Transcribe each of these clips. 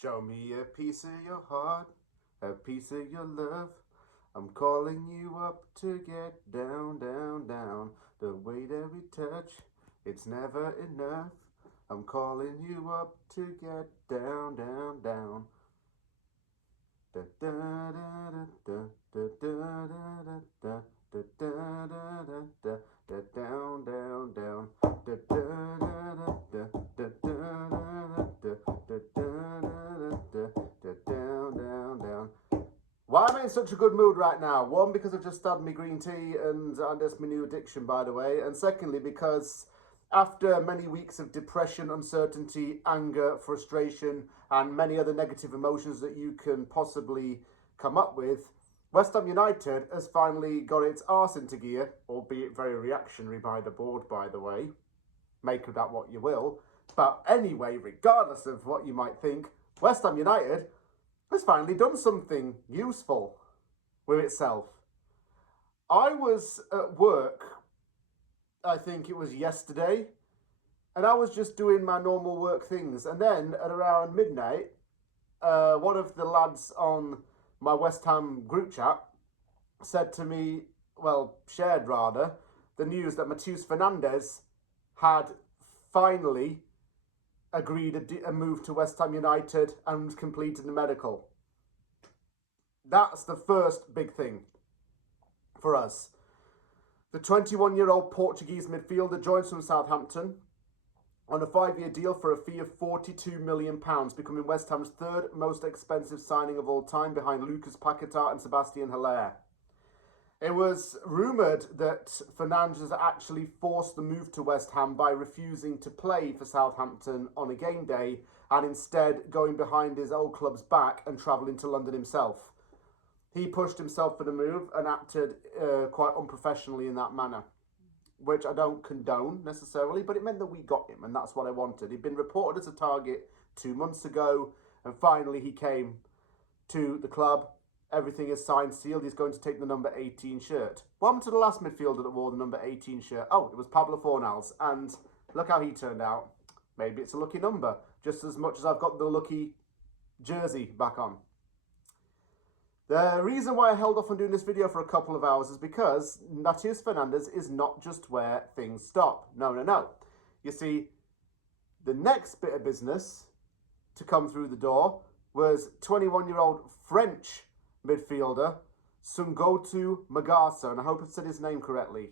Show me a piece of your heart, a piece of your love. I'm calling you up to get down, down, down. The way that we touch, it's never enough. I'm calling you up to get down, down, down. Da da da da da da da da da da da da da da down, down, down. Da da da da da da da down, down, down. Why am I in such a good mood right now? One, because I've just started my green tea and that's my new addiction, by the way. And secondly, because after many weeks of depression, uncertainty, anger, frustration, and many other negative emotions that you can possibly come up with, West Ham United has finally got its arse into gear, albeit very reactionary by the board, by the way. Make of that what you will. But anyway, regardless of what you might think, West Ham United has finally done something useful with itself. I was at work, I think it was yesterday, and I was just doing my normal work things. And then at around midnight, one of the lads on my West Ham group chat said to me, well, shared rather, the news that Fernandes had finally agreed a move to West Ham United and completed the medical. That's the first big thing for us. The 21-year-old Portuguese midfielder joins from Southampton on a 5-year deal for a fee of £42 million, becoming West Ham's third most expensive signing of all time behind Lucas Paquetá and Sebastian Haller. It was rumoured that Fernandes actually forced the move to West Ham by refusing to play for Southampton on a game day and instead going behind his old club's back and travelling to London himself. He pushed himself for the move and acted quite unprofessionally in that manner, which I don't condone necessarily, but it meant that we got him, and that's what I wanted. He'd been reported as a target 2 months ago, and finally he came to the club. Everything is signed, sealed. He's going to take the number 18 shirt. What happened to the last midfielder that wore the number 18 shirt? Oh, it was Pablo Fornals, and look how he turned out. Maybe it's a lucky number, just as much as I've got the lucky jersey back on. The reason why I held off on doing this video for a couple of hours is because Matheus Fernandes is not just where things stop. No, no, no. You see, the next bit of business to come through the door was 21-year-old French midfielder Sungotu Magassa, and I hope I said his name correctly.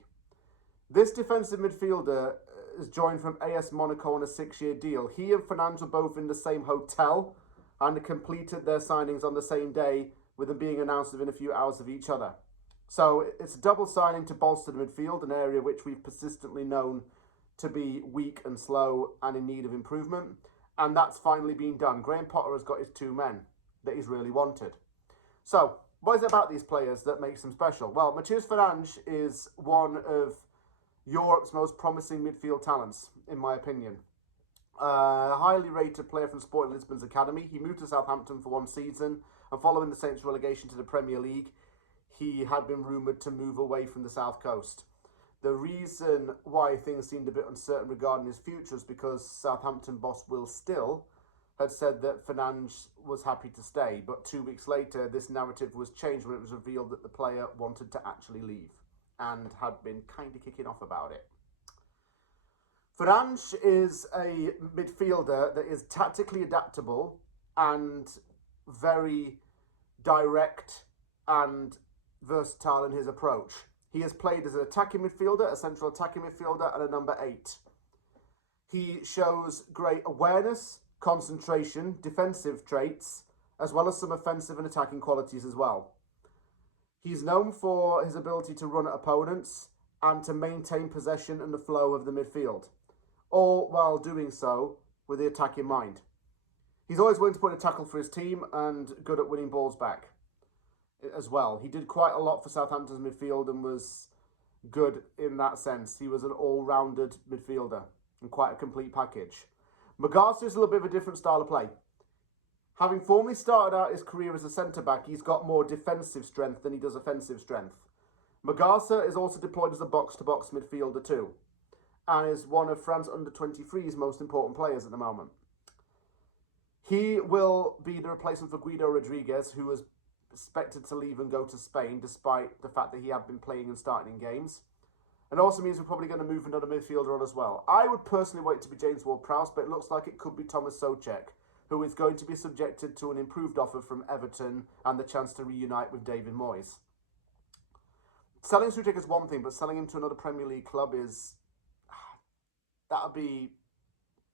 This defensive midfielder is joined from AS Monaco on a 6-year deal. He and Fernandes were both in the same hotel and completed their signings on the same day, with them being announced within a few hours of each other. So it's a double signing to bolster the midfield, an area which we've persistently known to be weak and slow and in need of improvement. And that's finally been done. Graham Potter has got his 2 men that he's really wanted. So, what is it about these players that makes them special? Well, Matheus Fernandes is one of Europe's most promising midfield talents, in my opinion. A highly rated player from Sporting Lisbon's academy. He moved to Southampton for 1 season, and following the Saints' relegation to the Premier League, he had been rumoured to move away from the South Coast. The reason why things seemed a bit uncertain regarding his future is because Southampton boss Will Still had said that Fernandes was happy to stay, but 2 weeks later, this narrative was changed when it was revealed that the player wanted to actually leave and had been kind of kicking off about it. Fernandes is a midfielder that is tactically adaptable and very direct and versatile in his approach. He has played as an attacking midfielder, a central attacking midfielder, and a number 8. He shows great awareness, concentration, defensive traits, as well as some offensive and attacking qualities as well. He's known for his ability to run at opponents and to maintain possession and the flow of the midfield, all while doing so with the attack in mind. He's always willing to put a tackle for his team and good at winning balls back as well. He did quite a lot for Southampton's midfield and was good in that sense. He was an all-rounded midfielder and quite a complete package. Magassa is a little bit of a different style of play. Having formerly started out his career as a centre-back, he's got more defensive strength than he does offensive strength. Magassa is also deployed as a box-to-box midfielder too, and is one of France under-23's most important players at the moment. He will be the replacement for Guido Rodriguez, who was expected to leave and go to Spain, despite the fact that he had been playing and starting in games. And also means we're probably going to move another midfielder on as well. I would personally wait to be James Ward-Prowse, but it looks like it could be Thomas Soucek, who is going to be subjected to an improved offer from Everton and the chance to reunite with David Moyes. Selling Soucek is one thing, but selling him to another Premier League club is... that would be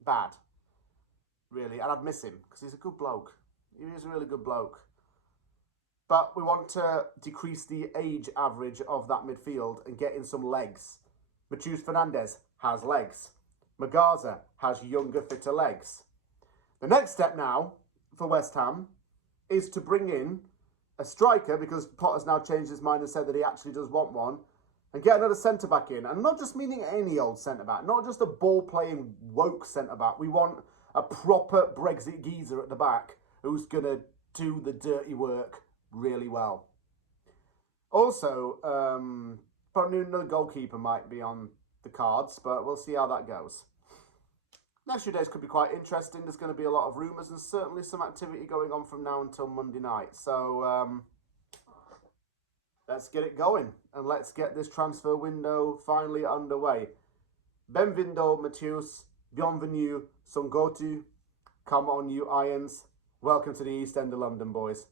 bad, really. And I'd miss him, because he's a good bloke. He is a really good bloke. But we want to decrease the age average of that midfield and get in some legs. Matheus Fernandes has legs. Magassa has younger, fitter legs. The next step now for West Ham is to bring in a striker, because Potter's now changed his mind and said that he actually does want one, and get another centre-back in. And not just meaning any old centre-back, not just a ball-playing woke centre-back. We want a proper Brexit geezer at the back who's going to do the dirty work really well. Also, probably another goalkeeper might be on the cards, but we'll see how that goes. Next few days could be quite interesting. There's going to be a lot of rumours and certainly some activity going on from now until Monday night. So let's get it going and let's get this transfer window finally underway. Benvindo, Matheus. Bienvenue, Songotu. Come on, you Irons. Welcome to the East End of London, boys.